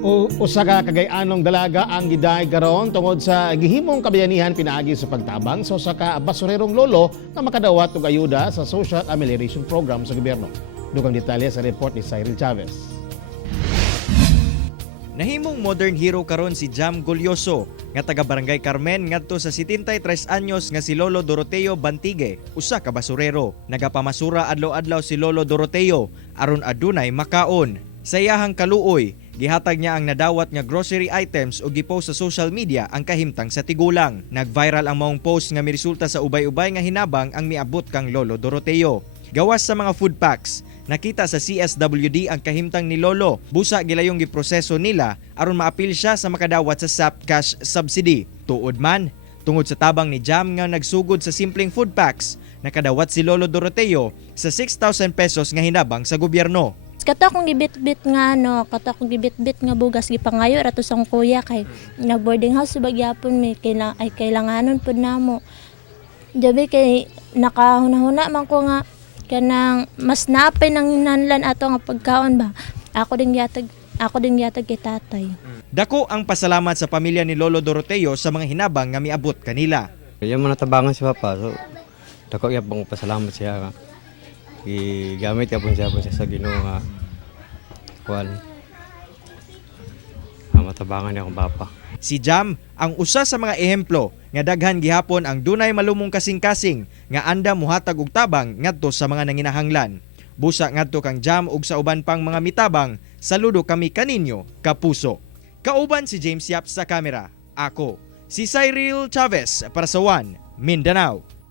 Usa ka kagay-anong dalaga ang giday karon tungod sa gihimong kabayanihan pinaagi sa pagtabang sa usa ka basurerong lolo na makadawat og ayuda sa social amelioration program sa gobyerno. Dugang detalye sa report ni Cyril Chavez. Nahimong modern hero karon si Jam Golyoso nga taga Barangay Carmen ngadto sa 73 anyos nga si Lolo Doroteo Bantigue, usa ka basurero. Nagapamasura adlaw-adlaw si Lolo Doroteo aron adunay makaon. Sa iyahang kaluoy, gihatag niya ang nadawat nga grocery items o gipost sa social media ang kahimtang sa tigulang. Nag-viral ang maong post nga miresulta sa ubay-ubay nga hinabang ang miabot kang Lolo Doroteo. Gawas sa mga food packs, nakita sa CSWD ang kahimtang ni Lolo. Busa gilayong giproseso nila aron maapil siya sa makadawat sa SAP cash subsidy. Tuod man, tungod sa tabang ni Jam nga nagsugod sa simpleng food packs, nakadawat si Lolo Doroteo sa 6,000 pesos nga hinabang sa gobyerno. Kata akong gibit-bit nga nga bugas gipangayo rato sang kuya kay nag-boarding house bagyapon may kailanganon pud namo. Jabi kay nakahuna-huna man ko nga kanang mas napay nang hinanlan ato nga pagkaon ba. Ako din yatag kay tatay. Dako ang pasalamat sa pamilya ni Lolo Doroteo sa mga hinabang nga miabot kanila. Yung mga natabangan si Papa, so dako yapang pasalamat siya nga. Gamit yapon siya sa Ginoo nga kuan. Matabangan niya akong Papa. Si Jam ang usa sa mga ehemplo nga daghan gihapon ang dunay malumong kasing-kasing nga anda muhatag og tabang ngadto sa mga nanginahanglan. Busa ngadto kang Jam ug sa uban pang mga mitabang, saludo kami kaninyo, kapuso. Kauban si James Yap sa kamera. Ako, si Cyril Chavez para sa One Mindanao.